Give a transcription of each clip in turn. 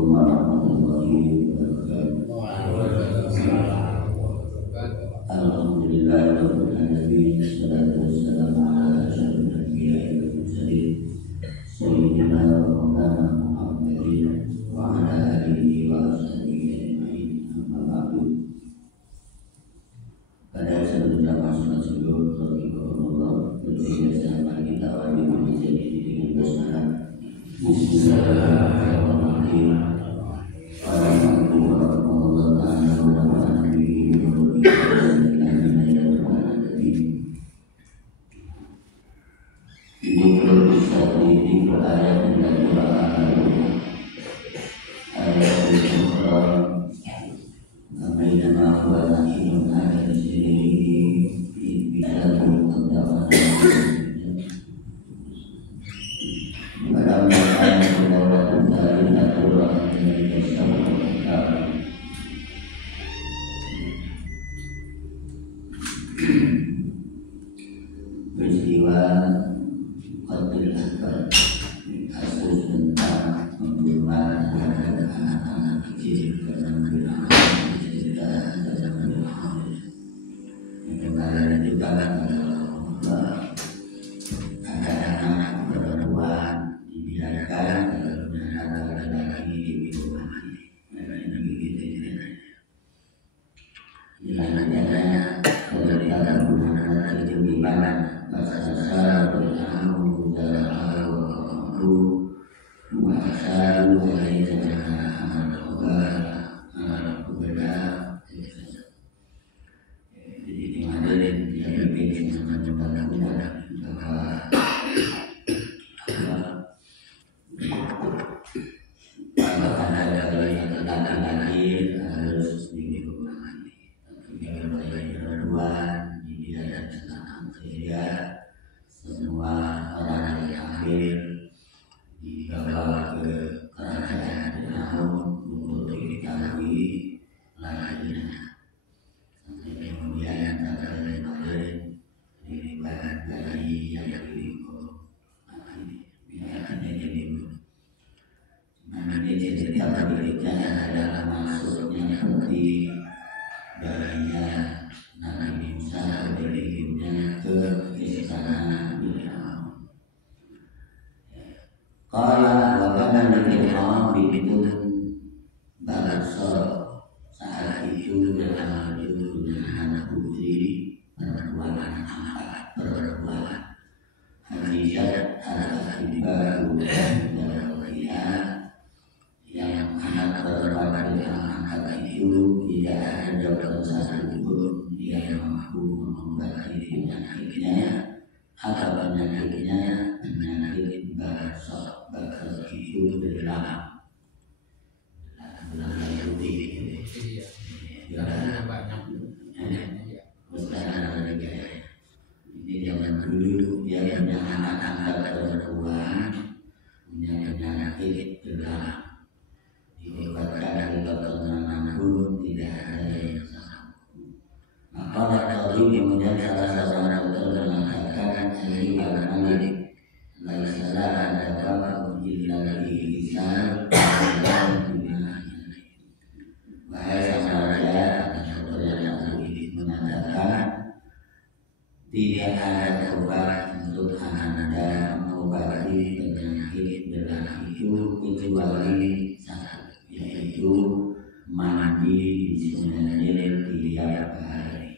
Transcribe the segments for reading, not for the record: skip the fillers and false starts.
warahmatullahi wabarakatuh. Alhamdulillahirabbil alamin. Wassalatu wassalamu ala asyrofil anbiya'i wal mursalin sayyidina wa maulana Muhammadin wa ala alihi wa sahbihi ajma'in. Amma ba'du. Pada sebelum masuk sebelum Allah berbiasa kita wajib menjadi dengan basmalah. Bismillahirrahmanirrahim. Peristiwa Qatil Akbar, kasus tentang pembunuhan terhadap anak-anak kecil karena mendidik cerita dalam mendidik yang kemarin juga ada anak perempuan dibiarkan lalu ada lagi di rumah ini gitu ceritanya dari kata pembunuhan itu gimana masa bertahu dalam masa mulai dari anak berbeda jadi di mana dia lebih mencoba bahwa ada yang tentang lahir harus dihubungkan dengan perempuan di dalam tentang kerja semua orang yang lahir dibawa ke kerajaan Fir'aun untuk diketahui lahirnya. Kemudian kalian diribat dari yang dihukum biarkannya jadi mana cerita berikutnya adalah masuknya seperti bayinya Nabi Musa dari hidupnya ke istana Fir'aun. Qala wa kana Fir'aun bibitun balasor. Saat itu dalam hidupnya anak putri perempuan Khadijah adalah baru dalam dia yang anak perempuan yang angkat itu tidak ada perasaan pun dia yang mampu mengobati penyakitnya atau penyakit balasor itu dari dalam putih ini zaman dulu dia punya anak angkat perempuan punya penyakit dalam diobatkan dari dokter manapun tidak ada yang sanggup. Maka kemudian salah seorang dokter mengatakan ini Al Malik laisalah ada apa illa dari lisan wahai sang raja, dokter yang satu ini mengatakan tidak ada obat untuk anak Anda mengobati penyakit bedah itu kecuali satu, yaitu mandi di sungai Nil tiap hari.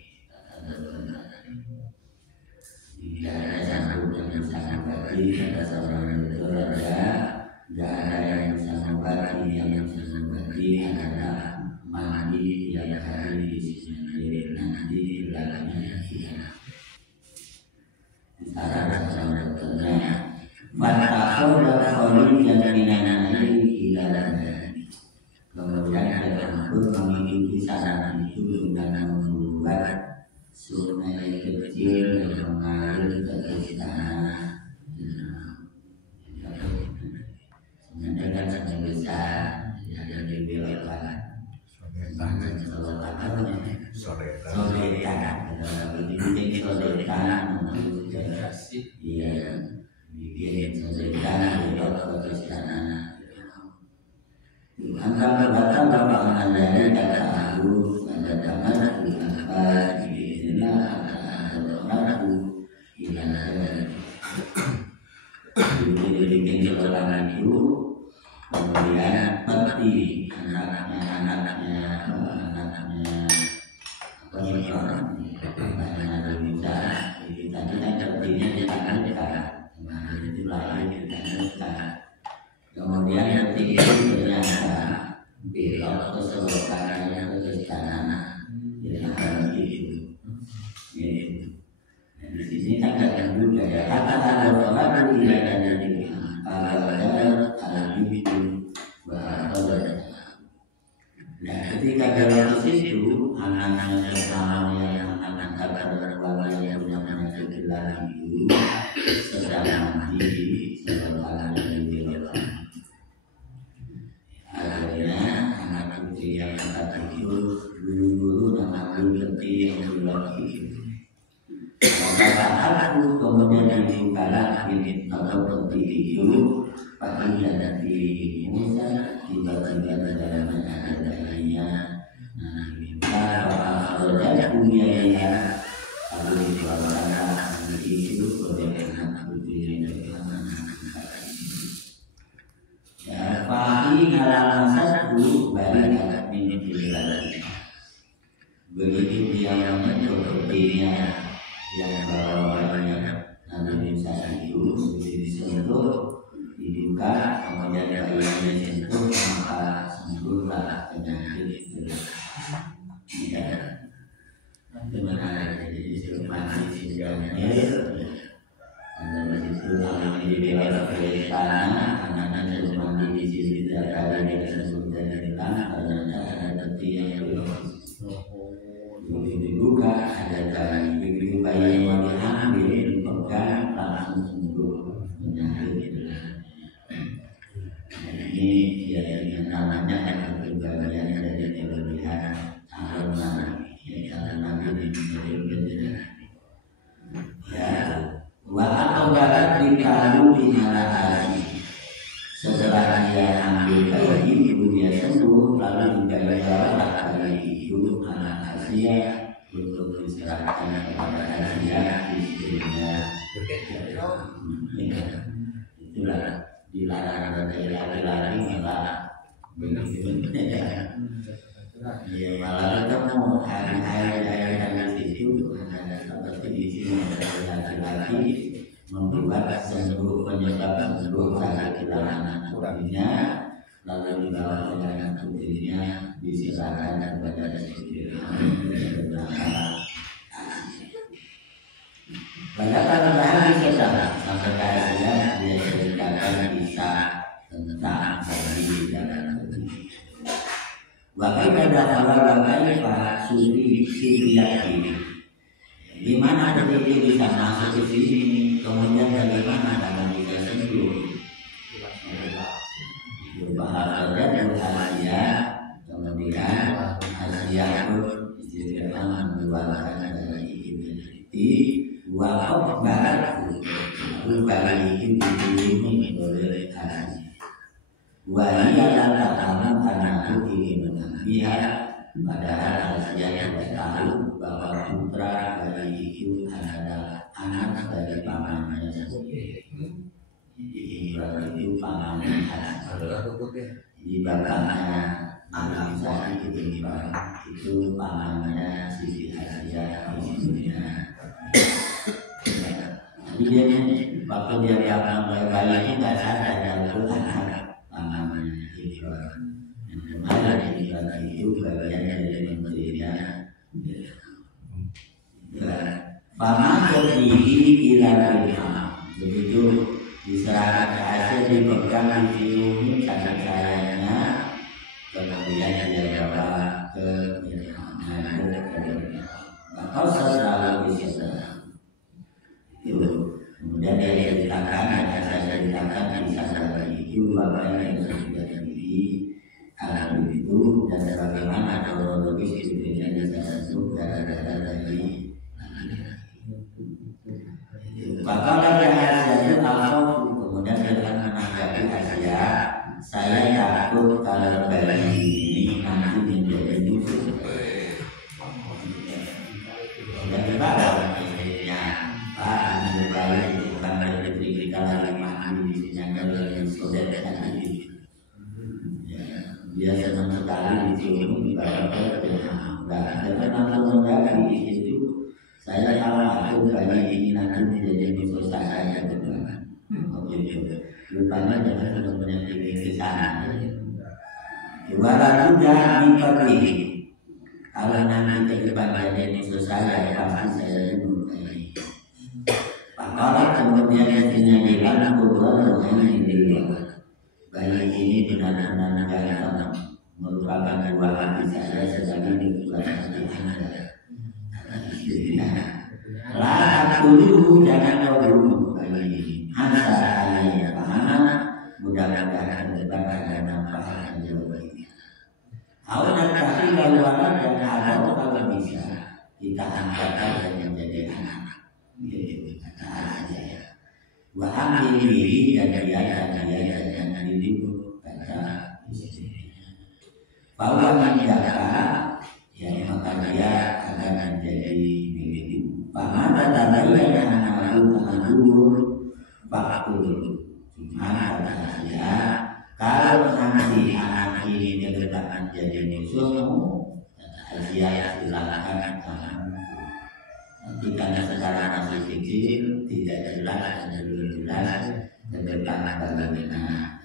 Tidak ada sanggup yang sangat bagi kata seorang itu ada, tidak ada yang sangat bagi yang sangat bagi adalah mandi tiap hari di sungai Nil nanti belakangnya tidak. Sekarang sama dokternya Fatahul Khalid dan minanai ilaladani. Kemudian ada pun memiliki saran itu dengan membuat sungai kecil yang mengalir ke istana. Dengan sungai besar yang dibelokkan. Bahkan soletan, ini soletan. Iya, bikin soletan di istana. batal bapak dari kata aku ada tangan apa inilah ada jadi pinggir orang itu kemudian peti anaknya apa sih orang ada bisa jadi tadi kan petinya di tangan kita itu lain kita kemudian peti itu ternyata belok ke sebelah kanannya ke kanan jadi itu di sini kan ada juga ya kata-kata orang tidak ada di ada itu bahwa nah ketika dalam situ anak-anak pertama yang anak-anak berwarna yang punya kegilaan itu sedang mandi sebelah dari bawah akhirnya anak putri yang kata itu guru-guru nama guru peti yang bilang itu kata aku kemudian dibukalah ini atau peti itu pagi dan di Musa tiba-tiba dalam adanya minta saudara punya ya lalu dibawakan itu kemudian putri dari ya pagi halaman 1 balik agak minit lagi begitu dia menyentuh petinya yang bawahnya lalu bisa itu disentuh dibuka kemudian yang disentuh maka sembuhlah penyakit itu ya benar jadi sirmati sidangnya dan itu kalau dibawa ke tanah anak-anak semua di sini tidak ada yang disebut dari tanah karena ada peti yang dibuka ada dari begitu bayi yang diambil dipegang langsung sembuh penyakit itu. Ini ya yang namanya yang kepribadian dari kelebihan calon nabi calon nabi menjadi ya atau barat dikalu dinyala hari setelah dia ambil bayi ibu dia sembuh lalu dibawa dari ibu anak Asia untuk diserahkan kepada Asia istrinya itulah dilarang dari laki-laki malah begitu ya malah ketemu hari-hari yang itu ada seperti di sini ada laki-laki membuat sembuh penyebab sembuh sakit anak putrinya lalu dibawa dengan putrinya diserahkan kepada istrinya banyak orang kita sampai kaya dia ceritakan bisa tentang bagi dalam negeri. Bahkan pada awal Pak Suriati, di mana ketika bisa masuk ke sini, kemudian bagaimana dalam kita sembuh. Bahasa dan Asia, kemudian Asia pun diceritakan membawakan dari ini. Walaupun barat bagi itu dilindungi oleh Asia. Wahia dan tamu karena aku ingin mengambil padahal Asia tidak tahu bahwa putra dari itu adalah anak dari pamannya sendiri. Jadi itu pamannya di bapaknya anak saya itu pamannya Siti Asia istrinya. Jadi dia waktu dia bilang bayi nggak sadar dan itu anak pamannya itu yang kemarin itu bagian dari menterinya. Paman berdiri ilah begitu diserahkan ke Asia dipegang dicium sangat sayangnya kemudian dia bawa ke bakal selalu bisa itu kemudian dia ceritakan ada saya ceritakan di sana itu bapaknya yang sudah sendiri alam itu dan bagaimana kronologis hidupnya bisa masuk gara-gara dari bakal ada Asia tahu kemudian dengan menanggapi Asia saya takut kalau bayi dia senang sekali dicium ibarat enggak ada langsung mendadak di situ. Saya salah aku kali ini nanti menjadi musuh saya gitu kan. Rupanya jangan sudah menyakiti kesana. Ibarat juga dipilih. Kalau nanti ke depan jadi musuh saya pasti saya bunuh. Pakallah kemudian yang bilang kubur ini dilihat. Bayi ini benar-benar negara merupakan buah hati saya sebagai dikuasai Anda. Lah dulu jangan kau bunuh bayi ini. Anda saya paham, mudah-mudahan depan ada nampakan jawabannya. Awal kasih laluan dan kalau bisa kita angkat yang menjadi anak. Jadi kata aja. Waham diri dan dia jangan dididik kata bahwa menjaga ya maka dia akan menjadi milik. Paman tanda yang aku cuma kata dia kalau nanti anak ini diletakkan jadi musuhmu kata dia silakan kamu. Tapi karena secara nasi kecil tidak jelas dan belum jelas tentang bagaimana.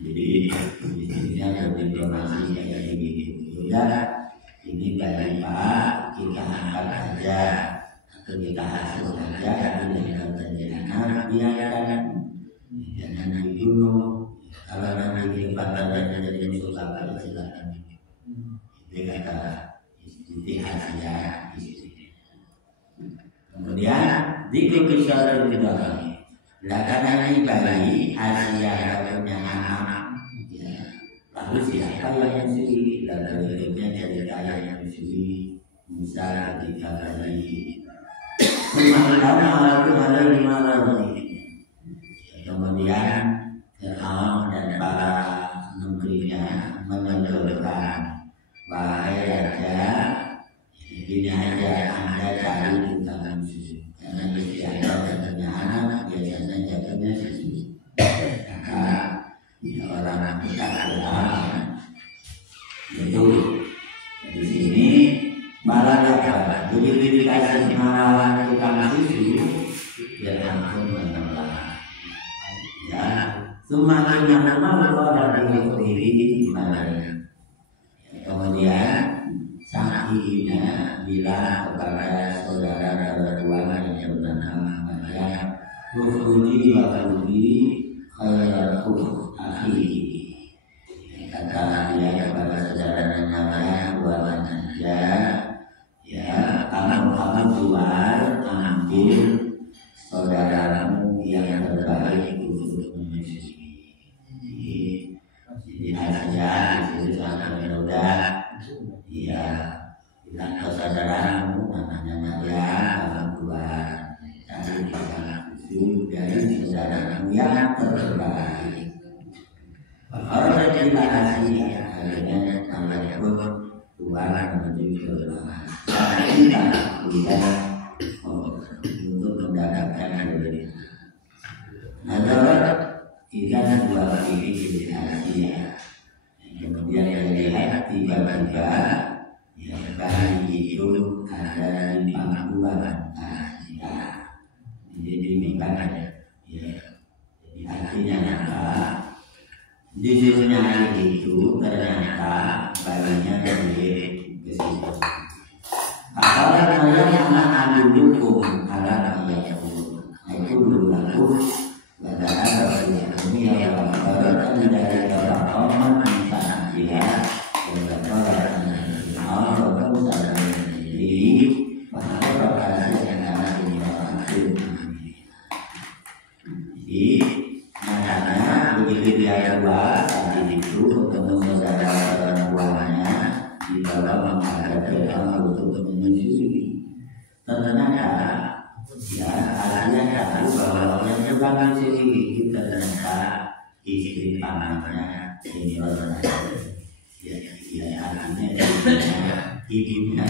Jadi di sini ada informasi kayak begitu. Sudah, ini dari Pak kita angkat aja atau kita hasil saja dengan terjadinya biarkan jangan dibunuh. Kalau nanti dipandang dan jadi musuh apa silakan. Itu kata istihadnya di sini. Kemudian dikir kisah itu lagi. Karena ini bayi Asia punya anak. Lalu siapa yang menyusui? Lalu hidupnya jadi kaya yang menyusui. Musa ketika bayi. Kemudian Fir'aun dan para menterinya menentukan wahai raja, ini aja Anda cari tuntangan susu. Karena istiadat jatuhnya anak, biasanya jatuhnya susu. Maka orang kita adalah itu. Di sini malah apa? Jadi dikasih malah tukang susu, dia langsung menolak. Ya, semakin lama kalau diri gimana? Kemudian sang ibunya bilang kepada saudara berdua yang bernama Maryam, "Ruhuni wa ruhuni khairatul akhi." Kata dia kepada saudara namanya buat saja, ya kamu keluar ambil saudaramu yang terbaik untuk menyusui. Jadi saja itu sangat mudah. Iya, bilang ke saudaramu namanya Maryam, kamu keluar cari tukang susu dari saudaramu yang terbaik. Kalau saya terima kasih, akhirnya kalian pun keluar menuju ke rumah. Kita tidak untuk mendapatkan dari adalah kita dua kali di Asia. Kemudian yang dilihat tiba-tiba yang bayi itu ada di pangkuan Asia. Jadi bukan ya. Jadi artinya apa? Di dunia itu ternyata bayinya dari ke situ. Apalagi yang anak dukung anak yang itu dulu laku padahal ini yang baru dari orang misalnya dia orang jadi padahal yang anak ini makanya begitu dia keluar tadi itu ketemu saudara tuanya di bawah menghadapi orang untuk menyusui. Ternyata ya artinya tahu bahwa yang tukang menyusui itu ternyata istri pamannya ini orang ya artinya ibunya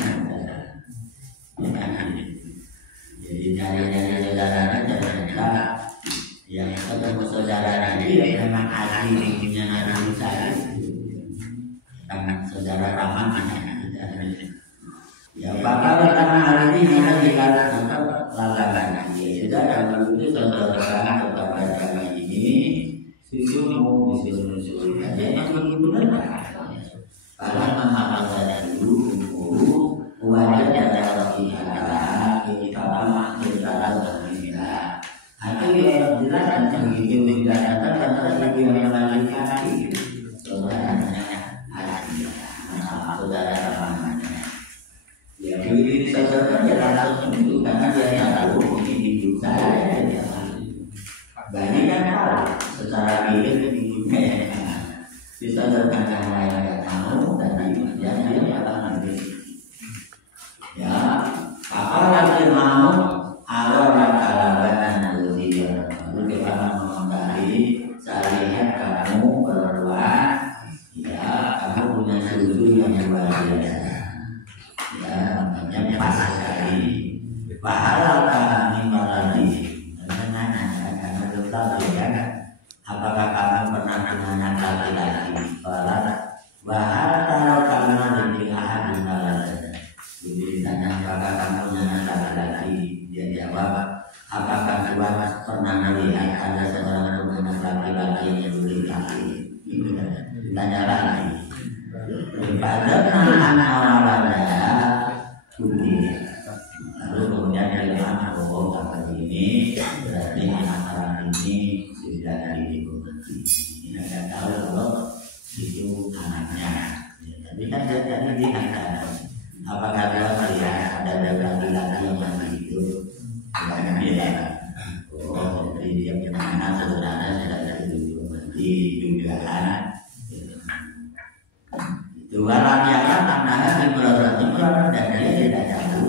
jadi dari saudaranya ternyata yang ketemu saudara ini memang asli ibunya Nabi Musa. Kalau menghafalkan dulu, wajah dari logika kita paham kita berbeda. Atau yang jelas tentang itu tidak ada tentang itu yang lain lagi. Saudara namanya. Ya diri saudara langsung itu karena dia tahu ini hidup saya. Banyak kan tahu secara hidup hidupnya. Bisa terkadang lain nggak tahu dan dia apa nanti ya apa lagi mau awal kalaban dia lalu kita mengomentari saya lihat kamu berdua ya kamu punya susu yang luar biasa ya makanya pas sekali pahala kami lagi karena belum tahu ya apakah kamu pernah punya anak laki-laki? Bahar kalau kamu menikah dengan jadi ditanya apakah kamu punya anak laki-laki? Dia jawab, apakah Tuhan pernah melihat ada seorang anak laki-laki yang menikah? Ditanya lagi. Pada anak awalnya putih. Lalu kemudian dia bilang, oh apa ini? Berarti anak orang ini sudah dari ibu mati. Ini nggak tahu kalau itu anaknya. Ya, tapi kan jadi diangkat. Apakah dia melihat ada laki-laki yang mati itu? Bukan dia. Oh, jadi dia punya anak sebenarnya sudah dari ibu mati juga. Itu alamnya kan anaknya timur dan dia tidak tahu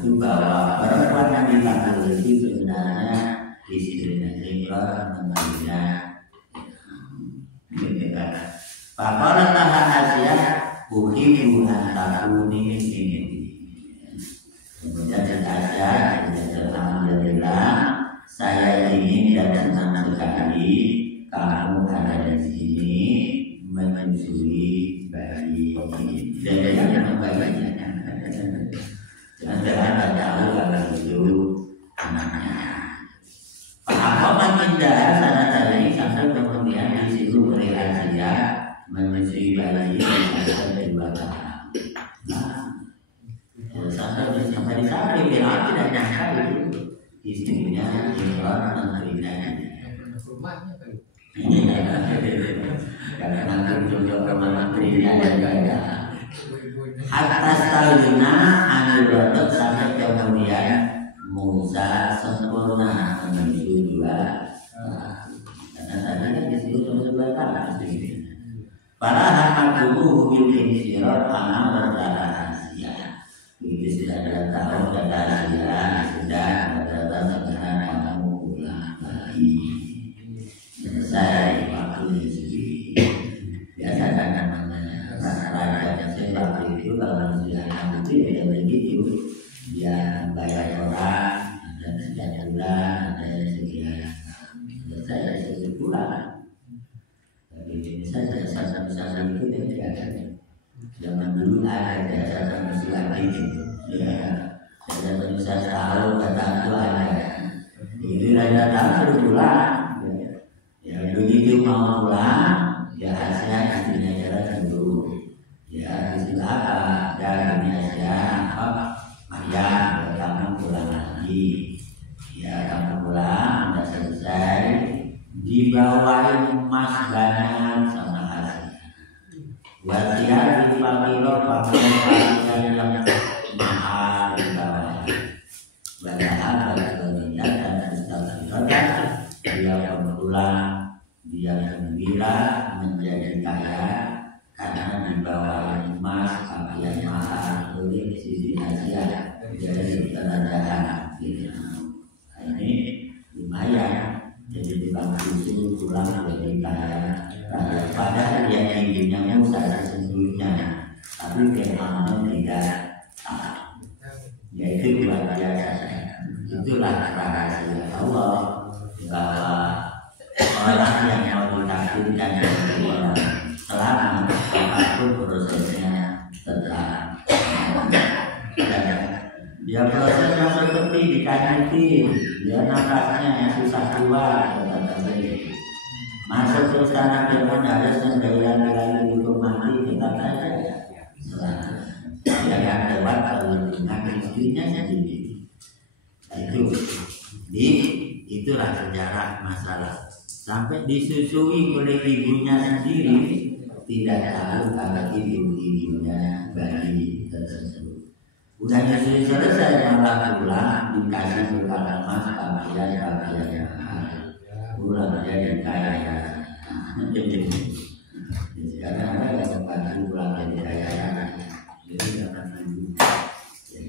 itu bahwa perempuan yang dipanggil itu sebenarnya istrinya Imran namanya. Paparan tahan Asia bukti hubungan takuni ini. Kemudian saja alhamdulillah saya ingin datang sekali kamu ada di sini menyusui bayi dan yang bayinya. Jangan tahu kalau itu anaknya. Pahaman indah sana tadi sampai kemudian di situ oleh Asia menyusui bayi dan kedua tahap. Sampai di sana dia tidak nyangka itu istrinya Imran menceritakan. Karena nanti jodoh sama menterinya ada. Atas talina anjuran sampai kemudian Musa sempurna menuju dua. Karena tadi kan disitu sebelah kanan. Para hamba tubuh bikin sirot anak berrahasia. Begitu sudah tahu kata rahasia sudah berkata sekarang kamu pulang lagi. Selesai waktu ini. Biasa kan namanya raja yang sebab itu kalau sudah nanti tidak begitu dia bayar orang ada sekian bulan ada sekian selesai sebulan. Tapi ini saja sasar itu tidak ada. Zaman dulu ada sasar lagi ya sasar saya tahu kata itu ada. Ini raja tahu bulan ya begitu mau pulang ya hasilnya istrinya jalan dulu ya istilah apa jalan aja apa Maria kamu pulang lagi ya kamu pulang udah selesai dibawain emas banyak sama Asia wasiat dipanggil yang mahal dibawa padahal kalau dan dia pulang dia gembira menjadi kaya karena dibawa emas pakaian mahal oleh sisi Asia dari kerajaan. Ini lumayan jadi dibantu susu pulang menjadi kaya. Padahal dia inginnya Musa sesungguhnya, tapi kemauan tidak tahu. Yaitu luar biasa. Itulah rahasia Allah bahwa orang yang mau ditakdirkan orang selama apapun prosesnya tetap dia prosesnya seperti dikaji dia nafasnya yang susah keluar Masuk ke istana Fir'aun harus mendarat hukum mati tetap saja. Dia akan lewat perlindungan istrinya sendiri. Itulah sejarah masalah. Sampai disusui oleh ibunya sendiri, tidak tahu kalau ibunya bayi tersebut. Udah nyusui selesai malah pulang dikasih bekal emas pakaian yang mahal. Pulang dia dikaya. Sekarang ada yang bantu pulang jadi kaya. Jadi jangan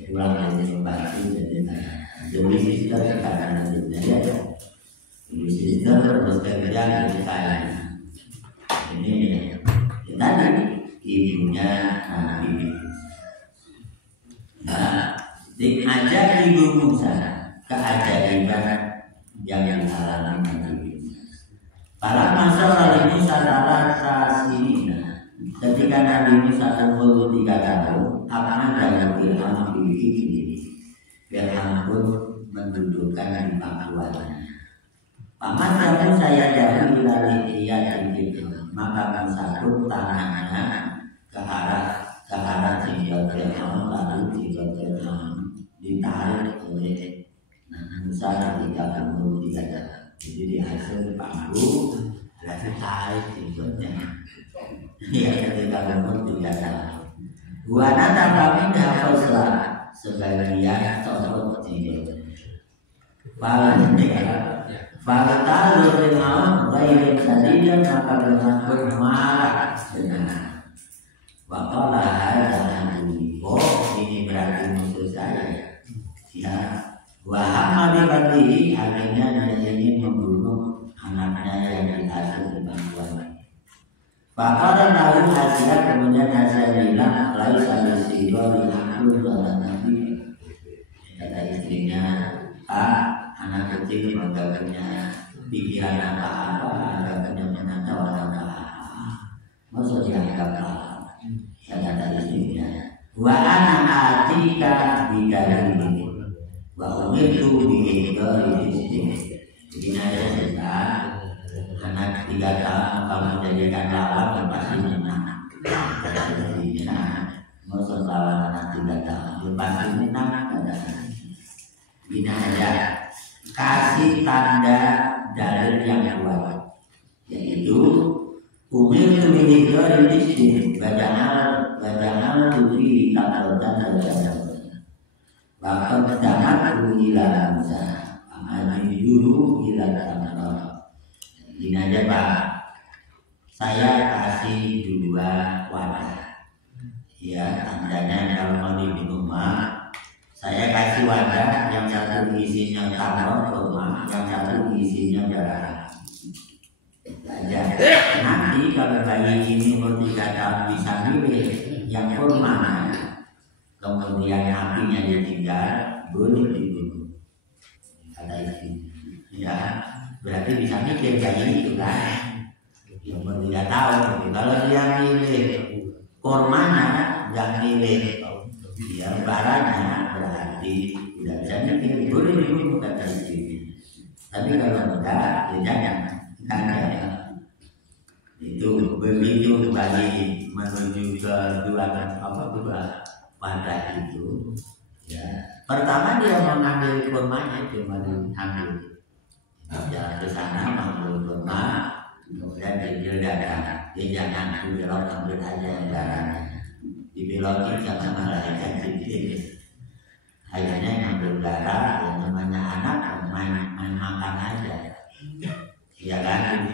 pulang jadi bantu jadi kaya. Jadi sister sekarang jadi ya. Jadi sister bekerja jadi kaya. Ini tadi ibunya Nabi. Nah, diajak ibu Musa keajaiban yang dialami Nabi Musa. Para masalah Musa adalah sasina. Ketika Nabi Musa umur 3 tahun, apa ada Fir'aun ini? Fir'aun pun mendudukkan di pangkuannya. Paman kamu saya jauh dari ia itu, maka Musa pun tangannya ke arah tinggal Fir'aun, lalu tinggal Fir'aun ditarik oleh Musa ketika umur 3 tahun. Jadi dihasil pangku, lalu tarik tinggalnya. Ya ketika umur 3 tahun. Wanita kami dihafallah sebagian sosok tinggal. Fakta Fir'aun ghairin sadidan maka Fir'aun pun marah dengan waqala hadza ini berarti musuh saya. Ya, wa hamadi akhirnya dia ingin membunuh anaknya yang diasuh di pangkuan. Fakta tahu hasil kemudian hasil bilang laisa bisibali aku dalam Nabi. Kata istrinya, anak kecil maka punya pikiran apa-apa, maka punya pengetahuan apa-apa. Maksud dianggap apa? Kata istrinya, wa ana atika bidalil wa umirtu bi'idari istri. Jadi saya cerita, anak 3 tahun kamu jadikan lawan dan pasti menang. Kata istrinya, maksud lawan anak 3 tahun, pasti menang. Ini aja kasih tanda dalil yang kuat, yaitu umir memiliki istri badanal tujuh takotan dan bahkan sedangkan ila Musa amali dulu ila tanah. Ini aja Pak, saya kasih 2 wadah, ya tandanya kalau mau diminum saya kasih wadah, yang satu isinya tamar kurma, yang satu isinya darah. Saja. Nanti kalau bayi ini umur 3 tahun bisa milih yang kurma, kemudian apinya ditinggal, boleh dibunuh. Kata istri. Ya, berarti bisa mikir bayi itu kan. Yang umur 3 tahun. Kalau dia milih kurmanya, nggak milih ya barangnya, berarti tidak bisa mikir, boleh dibunuh kata istri. Tapi kalau enggak, ya jangan ya. Itu begitu bagi menuju ke dua wadah itu. Ya, pertama dia mengambil kurmanya, cuma diambil. Jalan ke sana mengambil kurma, kemudian dia datang. Dia jangan belok ambil aja yang darahnya. Dibelokin sama malaikat Jibril. Akhirnya ngambil darah yang namanya anak main makan aja. Ya kan?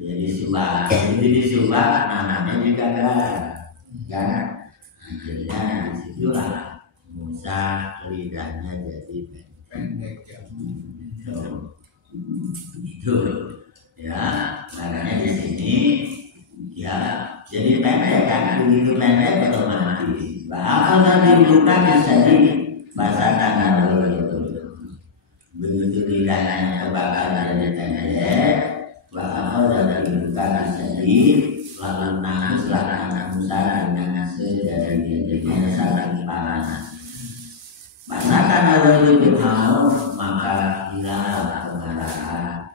Jadi subah. Jadi disubah namanya juga darah. Kan? Akhirnya disitulah Musa lidahnya jadi pendek. Itu ya, makanya di sini ya jadi pendek kan, begitu pendek otomatis. Bahkan tadi bukan bisa di bahasa tanah itu. Begitu lidahnya kebakar jadi pendek, bahkan tadi bukan bisa di lalu nangis anak Musa dengan sejadinya saling panas. Bahasa tanah itu mau maka hilang kemarahan.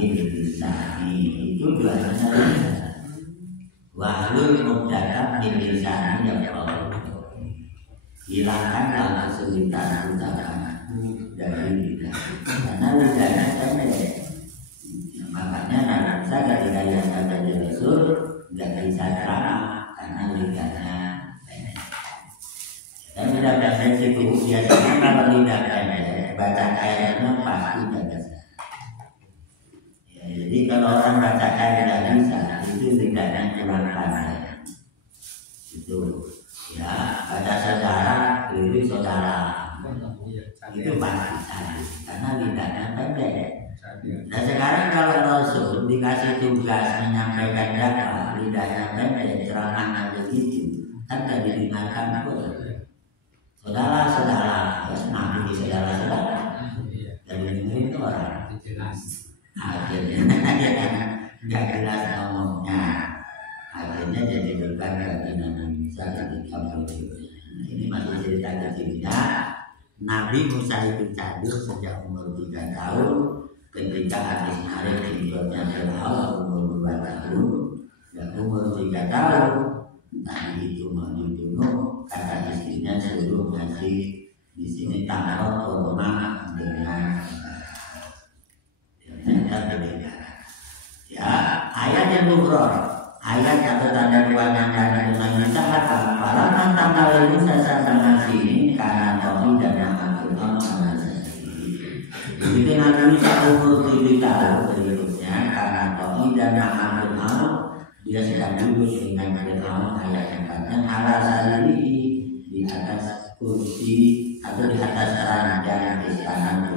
milisani itu bahasanya wahlul mubtada milisani yang Allah hilangkan dalam kesulitan ucapan dari lidah karena lidahnya pendek makanya anak saya ketika yang ada di Rasul nggak bisa ceramah karena lidahnya pendek. Dan lidah pendek itu biasanya kalau lidah pendek baca ayatnya pasti baca. Ya, jadi kalau orang baca ayat tidak bisa itu lidahnya kurang pandai. Itu ya baca sejarah itu saudara itu pasti salah karena lidahnya pendek. Nah sekarang kalau Rasul dikasih tugas menyampaikan dakwah lidahnya pendek ceramahnya begitu kan gak didengarkan pun. Saudara-saudara, nabi saudara-saudara dari dengerin orang akhirnya nggak jelas ngomongnya akhirnya jadi beban bagi Nabi Musa ketika berikutnya. Ini masih cerita kecilnya. Nabi Musa itu cadur sejak umur 3 tahun ketika habis narik jenggotnya Fir'aun umur 2 tahun dan umur 3 tahun Nabi itu mau dibunuh kata istrinya suruh ngasih di sini taruh kurma dengan ternyata berbeda. Ya ayat yang bukror ayat atau tanda kewajiban dengan kita apa para mantan kali Musa sama sini karena Tuhan dan nama Tuhan sama begitu Nabi Musa umur 7 tahun berikutnya karena Tuhan dan nama Tuhan dia sedang duduk dengan Fir'aun ayat yang katanya ala salih di atas kursi atau di atas ranjang istana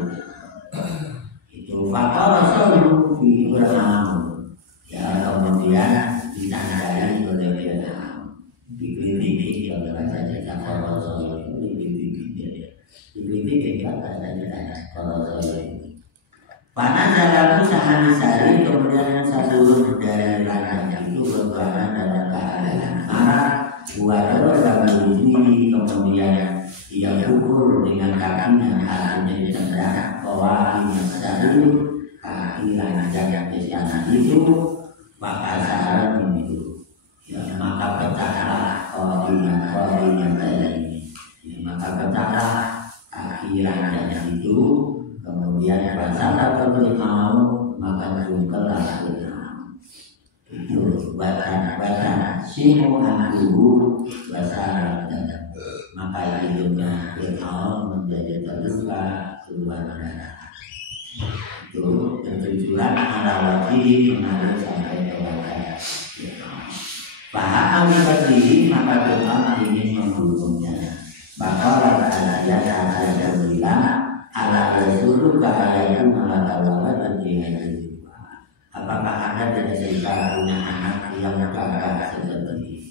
itu faktor Rasul fi Fir'aun ya kemudian ditandai oleh Fir'aun dikritik oleh bahasa cerita Rasul dikritik bahasa cerita Rasul panas dalam usaha sehari kemudian satu dari ranjang itu berbahan dalam keadaan marah buat dalam diri kemudian ia pukul dengan kakinya artinya ditendang bahwa ini satu kaki ranjang yang istana itu maka saran itu ya maka pecahlah kodinya tadi ya, maka pecahlah kaki ranjang itu kemudian bahasa tertulis mau maka jumlah itu bahasa simu aku bahasa maka hidupnya Fir'aun menjadi terluka keluar darah itu bertujuan ala wajib menarik sampai ke wajah paham berdiri maka Fir'aun ingin membunuhnya maka ada yang bilang ala Rasulullah ayat mengatakan tentang apakah anda tidak bisa punya anak yang gagah seperti ini?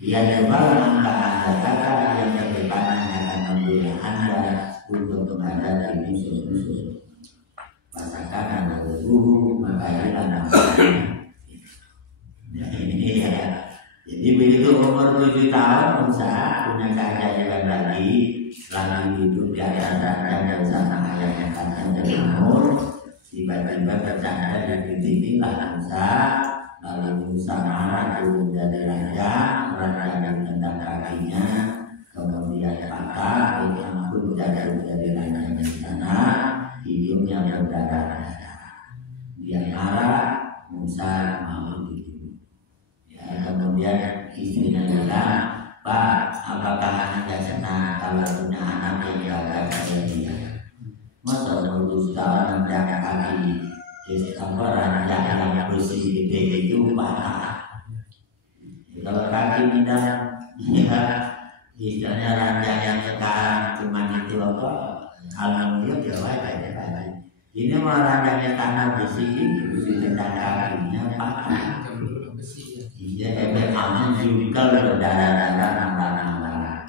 Ia jawab anda kakak yang terdepan akan membela anda untuk menghadapi musuh-musuh. Masakan anda berguru maka hilang ini ya. Jadi begitu umur 7 tahun Musa punya keajaiban lagi selama hidup di atas ranjang dan sama ayahnya kata Fir'aun tiba-tiba bercanda dan ditimpilah Musa lalu Musa marah turun dari ranjang yang tendang kakinya kemudian patah Fir'aun pun jatuh dari ranjang di sana hidungnya berdarah-darah dia marah Musa mau dibunuh ya kemudian istrinya bilang Pak, apakah anda senang kalau punya anak yang gagah seperti dia? Masa menurut tahun menjaga kaki orang yang bersih gede itu patah. Kalau kaki pindah, ya istilahnya ranjang yang sekarang cuma itu apa? Alhamdulillah jawab aja. Ini mah ranjangnya tanah besi tendang kakinya patah. Iya, efek aman juga berdarah-darah nambah-nambah.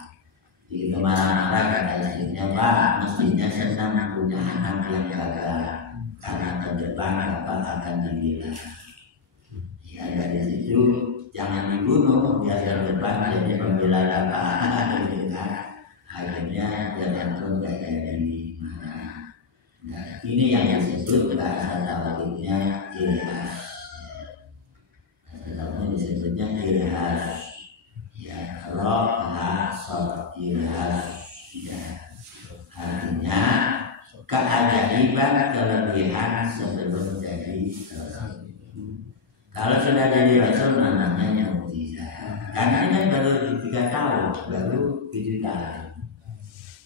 Jadi marah-marah kata istrinya, Pak, mestinya senang punya anak yang gagah karena terdepan apa akan dibela. Ya dari situ jangan dibunuh, biar terdepan jadi pembela apa. Akhirnya jangan pun kayak dari mana. Nah, ini yang disebut bahasa tauhidnya irhas. Bahasa tauhidnya disebutnya irhas. Ya, roh hasor irhas. Ya, artinya keajaiban kelebihan sebelum jadi rasul. Kalau sudah jadi rasul namanya mukjizat. Karena ini kan baru 3 tahun, baru 7 tahun,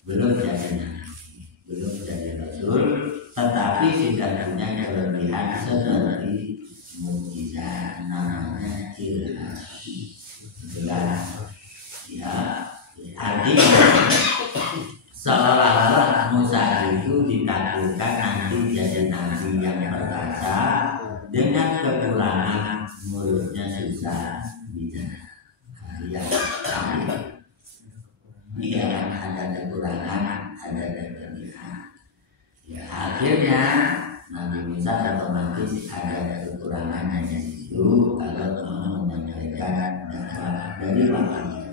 belum jadi nabi, belum jadi rasul, tetapi sudah punya kelebihan seperti mukjizat, namanya irhas. Jelas, ya, artinya seolah-olah Musa itu ditakutkan nanti jadi nabi yang perkasa dengan kekurangan mulutnya susah bicara. Ya, dia ada kekurangan, ada kelebihan. Ya, akhirnya Nabi Musa otomatis ada kekurangannya di situ kalau mau menyampaikan dakwah dari bapaknya.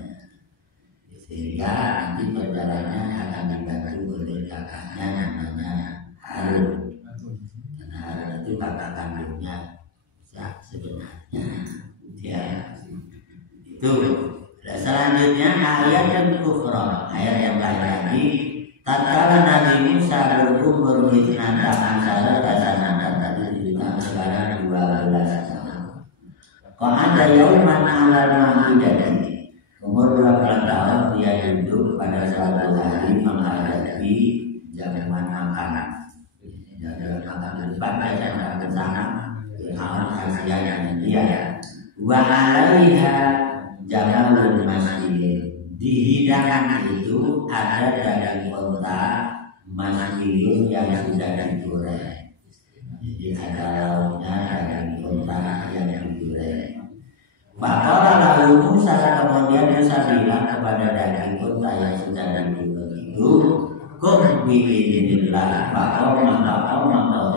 Sehingga nanti perjalanannya akan dibantu oleh kakaknya namanya Harun. Karena Harun itu kakak kandungnya Musa sebenarnya. Ya, itu. Dan selanjutnya ayat yang ukhra, ayat yang lain lagi. Tatkala Nabi Musa berumur 15 tahun tadi dibilang sekarang 12 tahun. Kau ada yauman alal ma'idati. Umur 12 tahun dia duduk pada suatu hari menghadapi jamuan makanan. Jamuan makan di depan saya makan ke sana. Fir'aun Asia yang dia. Wa alaiha jamalul masjid. Di hidangan itu ada daging unta masjidun yang sudah digoreng. Jadi ada lauknya daging unta yang digoreng. Maka lalu Musa kemudian Musa bilang kepada daging unta yang sudah digoreng itu, "Kum biidznillah, maka iman alal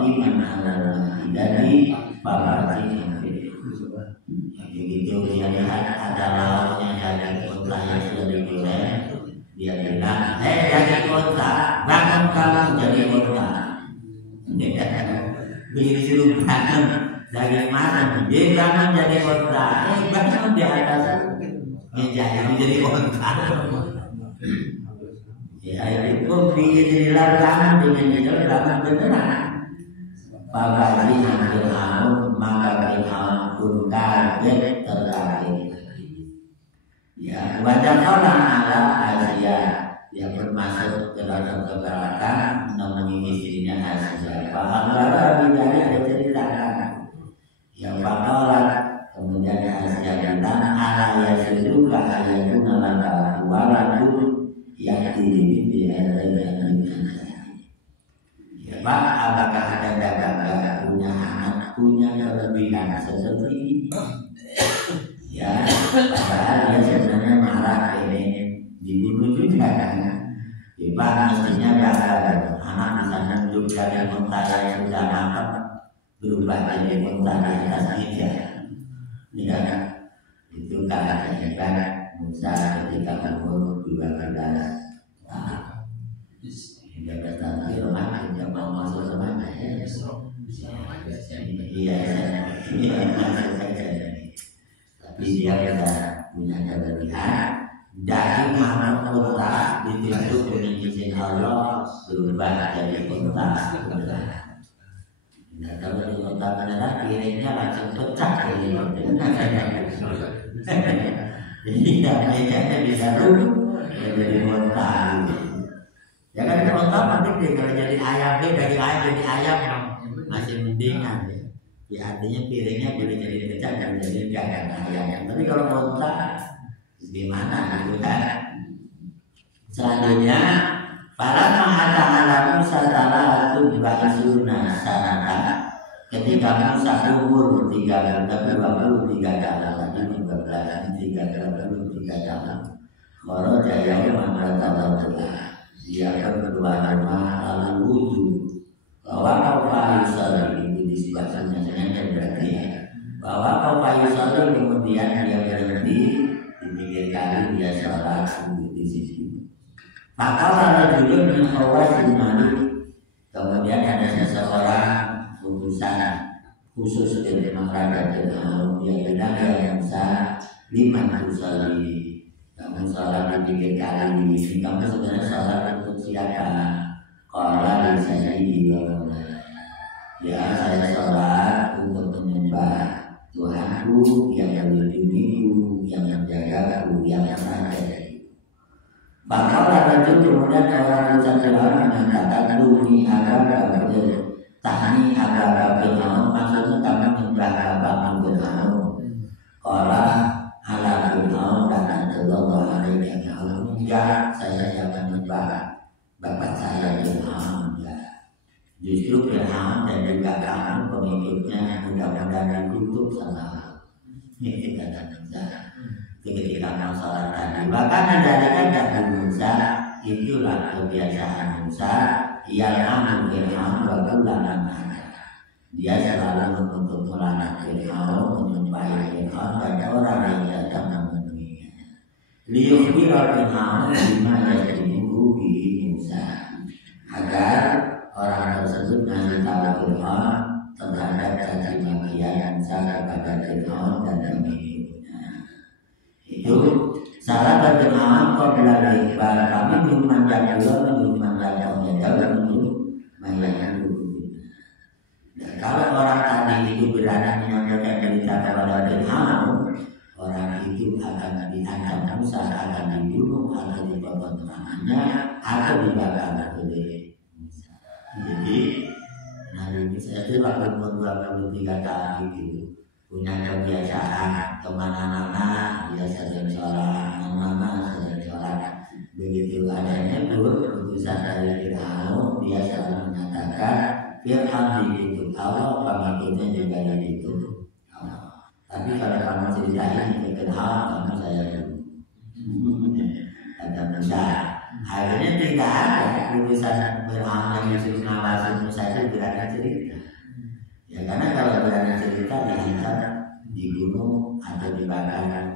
dari bapak ini." Begitu dia lihat ada lauknya daging unta yang sudah digoreng, dia bilang, daging unta, bangun kamu jadi unta." Disuruh bangun daging mana? Dia bangun jadi unta. Bangun di atas meja itu jadi unta. Ya itu biidznillah bangun dengan itu bangun beneran. Pagi hampir maka Fir'aun pun kaget terkaget. Ya, wajah orang ala Asia yang bermasuk ke dalam kebelakang menemui istrinya Asia. Bahwa bidari ada ceritakan. Yang bakalan kemudian Asia bilang ala yasiruka ayatuna laka waladun yang dirimin di ayat-ayat. Ya Pak, apakah ada dagang punya anak, punya kelebihan seperti ini? Ya, padahal dia sebenarnya marah ini dibunuh juga kan? Ya Pak, mestinya dagang anak bisa menunjuk dari unta yang sudah makan berubah jadi unta di atas meja. Ya, itu katanya kan Musa ketika umur 12 tahun. Tidak tapi remaja yang mau masuk remaja ya. Iya, tapi dia sudah punya kelebihan. Daging anak unta ditunjuk dengan izin Allah berubah jadi unta beneran. Nah kalau di unta beneran piringnya langsung pecah jadi jadi mejanya bisa rubuh jadi unta. Ya kan unta penting deh kalau jadi ayam deh dari ayam jadi ayam masih mendingan ya. Ya artinya piringnya boleh jadi pecah dan jadi gagal ayam. Tapi kalau unta gimana gitu kan? Selanjutnya para mahata ala Musa talatu ba'isuna sanata. Ketika Musa umur 23 tahun tadi 23 tahun. Kharaja yauman fatawalla. Dia berdoa nama al-wudu bahwa kau fa'isal itu disebutnya dengan berarti bahwa kau fa'isal kemudian dia berhenti di pinggir kali dia sholat di situ. Maka para julun min khawasin malik kemudian kemudian ada seseorang utusan khusus dari Raja Fir'aun yang bilang yang bisa 5 tusali. Kamu sholat 3 kali ini, kamu sebenarnya sholat untuk siapa? Qala li sayyidi wa ya saya sholat untuk menyembah Tuhanku yang melindungiku, yang menjagaku, yang mengasihiku. Maka orang itu kemudian orang utusan Fir'aun mengatakan luni agama tahni agama Fir'aun, maksudnya kamu menyembah agama Fir'aun. Qala ala Fir'aun dan Allah alaihi Fir'aun. Ya saya jangan menyembah bapak saya Fir'aun. Justru Fir'aun dan juga kamu pengikutnya mudah-mudahan ditutup sama ini kata Musa ketika kamu sholat tadi. Bahkan ada kata Musa, itulah kebiasaan Musa yang aman Fir'aun berkelangan ada. Dia selalu untuk melaknat Fir'aun, menyembah Fir'aun dan orang yang datang memenuhinya. Liyukhbira Fir'aun bima yajribuhu bihi Musa, agar orang tersebut nanti tahu Fir'aun terhadap caci makian Musa kepada Fir'aun dan pengikutnya. Itu salah satu Fir'aun kau bilang ikhbar kami belum manjat dulu, belum manjat jauh belum manjat dulu. Dan kalau orang tadi itu berani menyampaikan berita kepada Fir'aun, orang itu akan diancam Musa, akan dibunuh atau dipotong tangannya atau dibakar oleh jadi, Nabi Musa itu waktu umur 23 tahun itu punya kebiasaan kemana-mana dia sering sholat, kemana-mana sering sholat. Begitu adanya utusan dari Fir'aun, dia selalu menyatakan Fir'aun ditutup Allah, pengikutnya juga ditutup Allah. Tapi kalau kamu ceritain ke Fir'aun, kamu saya dulu. Kata Musa. Akhirnya tidak ada utusan Fir'aun yang disuruh ngawasin Musa itu berani cerita. Ya karena kalau berani cerita dihantar, dibunuh atau dibakar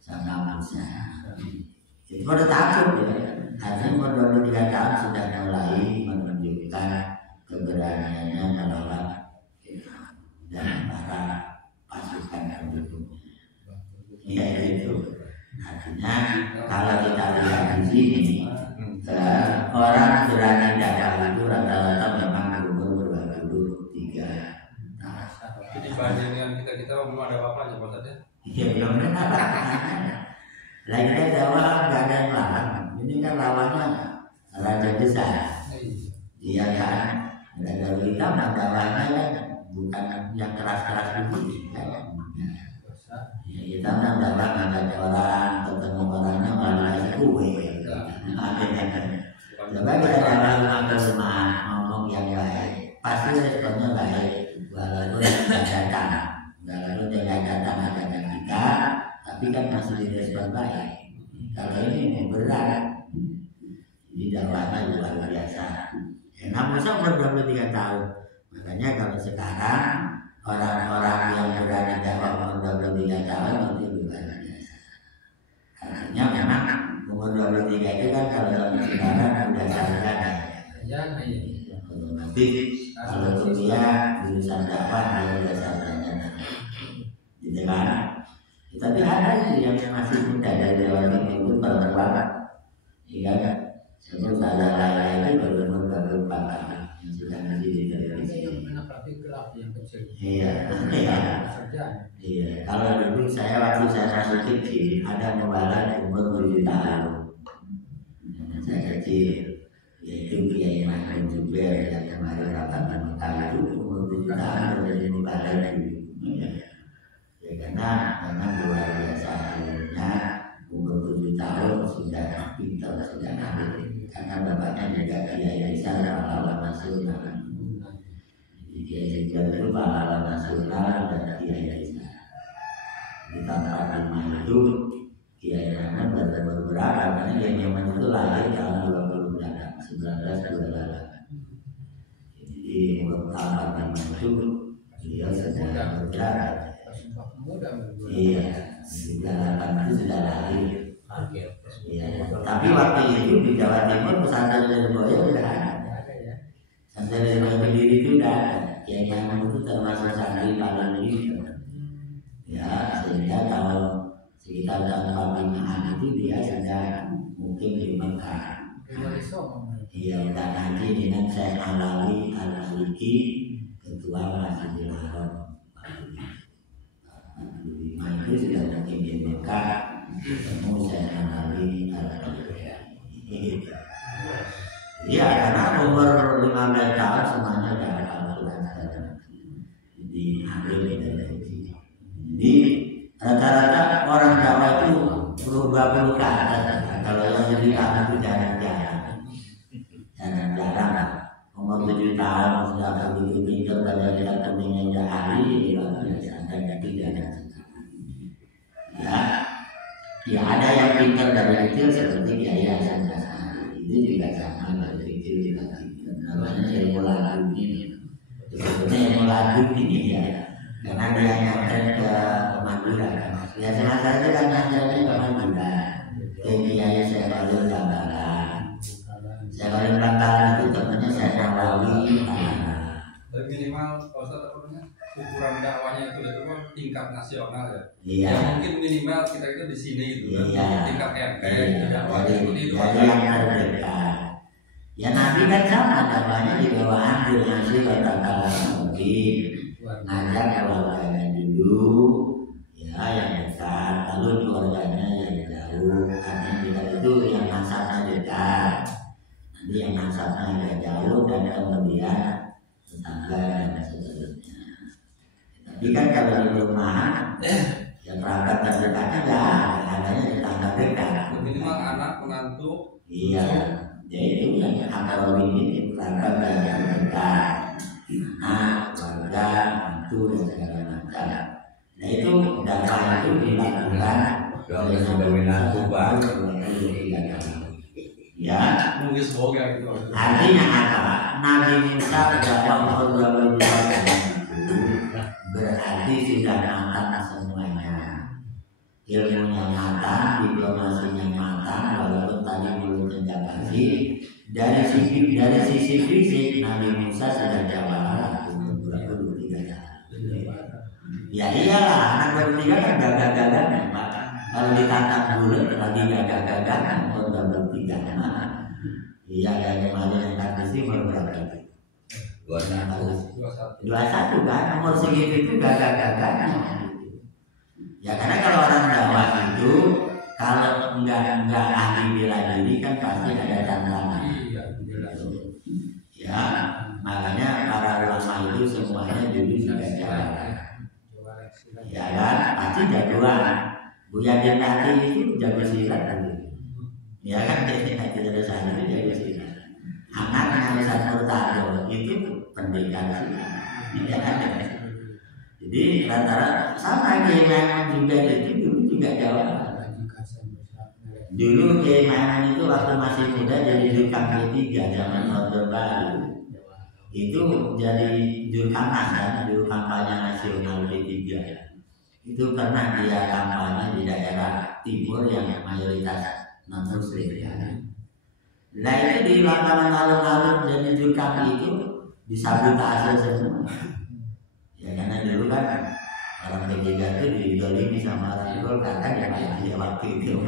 sama Musa. Itu pada takut ya. Artinya umur 23 tahun sudah mulai menunjukkan keberaniannya melawan Fir'aun dan para pasukan pendukungnya. Ya itu. Artinya kalau kita lihat di sini orang berani dakwah itu rata-rata memang umur 23 tahun. Jadi banding dengan kita belum ada apa-apa aja Pak Tadi. Iya belum ada apa-apa. Lagi kita dakwah nggak ada yang lawan. Ini kan lawannya raja besar. Iya kan. Dan kalau kita dakwahnya kan bukan yang keras-keras begini. Ya, kita dakwah ngajak orang, ketemu orangnya malah ngasih kue. Coba kita dakwah ke rumah ngomong yang baik, pasti responnya baik. Walaupun tidak datang, walaupun tidak datang ajakan kita, tapi kan masih direspon baik. Kalau ini berat, jadi dakwahnya luar biasa. Namun saya umur 23 tahun, makanya kalau sekarang orang-orang yang berani dakwah umur 23 tahun itu luar biasa. Artinya memang umur 23 itu kan kalau sekarang sudah sarjana ya. Otomatis kalau kuliah jurusan dakwah dia sudah sarjana. Gitu kan? Tapi ada yang masih muda dari Jawa Timur itu perempuan. Iya kan? Sebelum saya lain itu baru 24 tahun yang sudah ngaji di televisi. Iya. Kalau dulu saya waktu saya masih kecil ada mubalak umur 7 tahun. Saya kecil, yaitu Kiai Mahmud Jubair yang kemarin rapat Mekah itu umur 7 tahun menjadi mubalak dulu. Ya karena memang luar biasa umurnya, umur 7 tahun sudah pintar, sudah ahli. Karena bapaknya juga Kiai Aisyah pahala Nasional. Jadi Kiai Aisyah itu pahala Nasional dan Kiai Aisyah. Di tempat rumah itu Kiai Aisyah beberapa karena Kiai Aisyah itu lahir tahun 1928. Jadi tempat rumah itu dia sedang berjalan. Iya, sudah 8 itu sudah lahir. Ya, tapi waktu itu di Jawa Timur pesantren Lirboyo sudah ada. dari pendiri itu udah yang itu termasuk santri paling ini. Ya, sehingga kalau sekitar tahun 45 itu dia sudah mungkin di Mekah. Iya, udah nanti dengan Syekh Alawi Al-Maliki, ketua Masjidil Haram. Itu sudah mungkin di Mekah, ketemu Syekh Alawi Al-Maliki. Iya, karena umur 15 tahun semuanya sudah Al-Quran diambil dari sini. Jadi rata-rata orang Jawa itu berubah ke atas. Kalau yang lebih atas itu jarang-jarang. Umur 7 tahun sudah begitu pintar pada kita kuningnya jahari, biasanya tidak ada. Ya ada yang pintar dari kecil seperti Kiai Hasan Asari, itu juga sama dari kecil juga pintar. Namanya ilmu lagu ini. Sebetulnya ilmu lagu ini ya, karena dia nyantren ke Madura. Biasanya saja kan nyantrennya ke Madura. Kiai Syekh Khalil Bangkalan. Syekh Khalil Bangkalan itu temannya Syekh Nawawi. Tapi minimal Ustaz apa namanya? Ukuran dakwahnya itu tingkat nasional ya. Iya. Ya, mungkin minimal kita itu di sini gitu kan. Iya. Tingkat RT dakwah seperti itu. Jadi yang terdekat. Ya Nabi kan sama dakwahnya di bawah Andil Nasir Bangkalan mungkin ngajak keluarganya dulu, ya yang dekat, lalu keluarganya yang jauh. Karena kita itu yang nasabnya dekat, nanti yang nasabnya agak jauh dan kemudian tetangga dan seterusnya. Tapi kan kalau di rumah, ya kerabat terdekatnya nggak adanya tetangga dekat. Minimal anak menantu. Iya, jadi itu yang akal ini kerabat yang dekat, anak, keluarga, mantu dan segala macam. Nah itu dakwah itu dilakukan oleh sebagai menantu baru. Ya, mungkin semoga gitu. Artinya apa? Nabi Musa dakwah umur 20 tahun itu berarti sudah matang semuanya. Ilmunya matang, diplomasinya matang, walaupun tadi mulutnya Japasi. Dari sisi fisik Nabi Musa sudah jawab umur 23 tahun. Ya iyalah, anak 23 kan gagah-gagah Pak. Kalau ditantang bulat lagi gagah-gagah umur 23. Iya, yang kemarin yang kasih umur berapa? 21 kan, umur segitu itu gagah-gagahnya. Ya karena kalau orang dakwah itu kalau enggak ahli bela diri kan pasti ada tantangan. Ya, makanya para ulama itu semuanya dulu juga jalan. Ya kan, pasti jagoan. Buya Jannati itu jago silat kan. Ya kan, jadi tidak sana itu jago silat. Anaknya Ustaz Murtado itu pendidikan silat. Ya kan. Jadi rata-rata sama keimanan juga itu dulu juga jawab. Dulu keimanan itu waktu masih muda jadi jurkam P3 zaman Orde Baru. Itu jadi jurkamas kan, juru kampanye nasional P3. Itu pernah dia kampanye di daerah timur yang mayoritas non-muslim ya. Nah itu di lapangan alun-alun jadi jurkam itu disabotase semua. Ya karena dulu kan orang P3 itu didolimi sama orang Golkar kan ya waktu itu.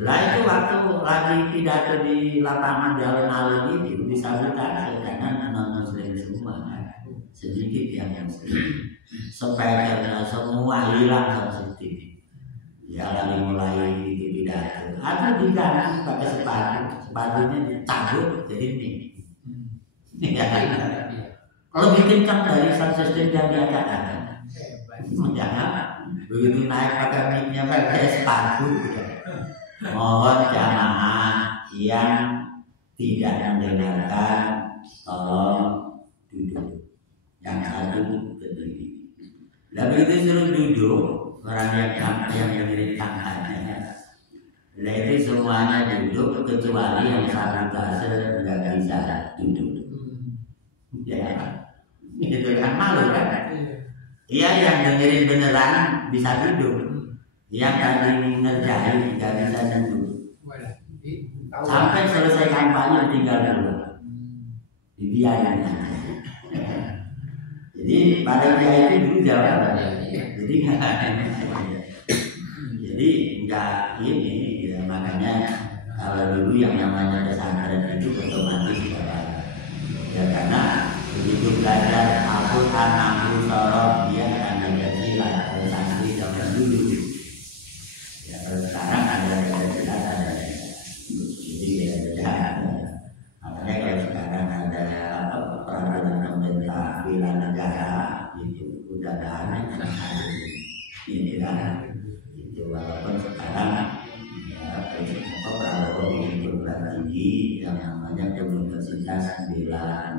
Lah itu waktu lagi pidato di lapangan di alun-alun itu disabotase karena non-muslim semua kan. Sedikit yang muslim. Sepekernya semua hilang sensitif. Ya lagi mulai di pidato. Atau diganti pakai sepatunya dicabut jadi ini. Ya kalau bikin kan dari sistem yang diadakan, jangan begitu naik pakai mic-nya pakai sepatu. Mohon jamaah yang tidak mendengarkan tolong duduk. Yang satu berdiri. Lalu itu suruh duduk orang yang dengerin kampanye. Lalu itu semuanya duduk kecuali yang sabotase nggak bisa duduk. Ya. Itu kan malu kan? Iya yang dengerin beneran bisa duduk, yang tadi ngerjain nggak bisa duduk. Sampai selesai kampanye tinggal dulu. dibiayain. Jadi pada kiai itu dulu jalan, jadi enggak ini, ya, makanya kalau dulu yang namanya pesantren itu otomatis ya karena begitu belajar Al-Quran, Abu Sorot, dia akan menjadi latar santri zaman dulu. Ya kalau sekarang ada jelas ada, jadi beda. Makanya kalau sekarang ada peraturan pemerintah bela negara itu udah ada ini lah. Itu walaupun sekarang ya Prabowo bikin perguruan tinggi yang namanya Universitas Bela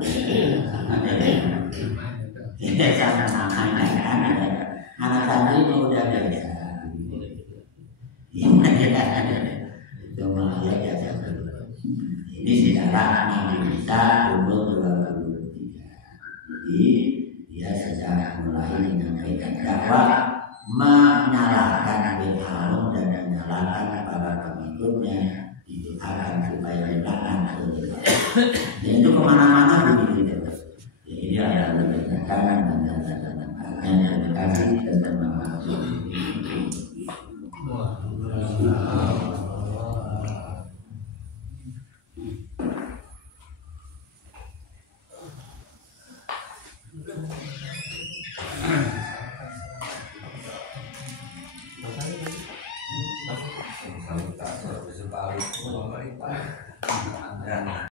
ini sama-sama kan anak santri mau udah biasa itu mah ya biasa. Ini sejarah Nabi Isa umur 23. Jadi dia sejak mulai menyampaikan dakwah, menyalahkan Fir'aun dan menyalahkan para pengikutnya, didoakan supaya dilaknat oleh Allah. Dan itu kemana-mana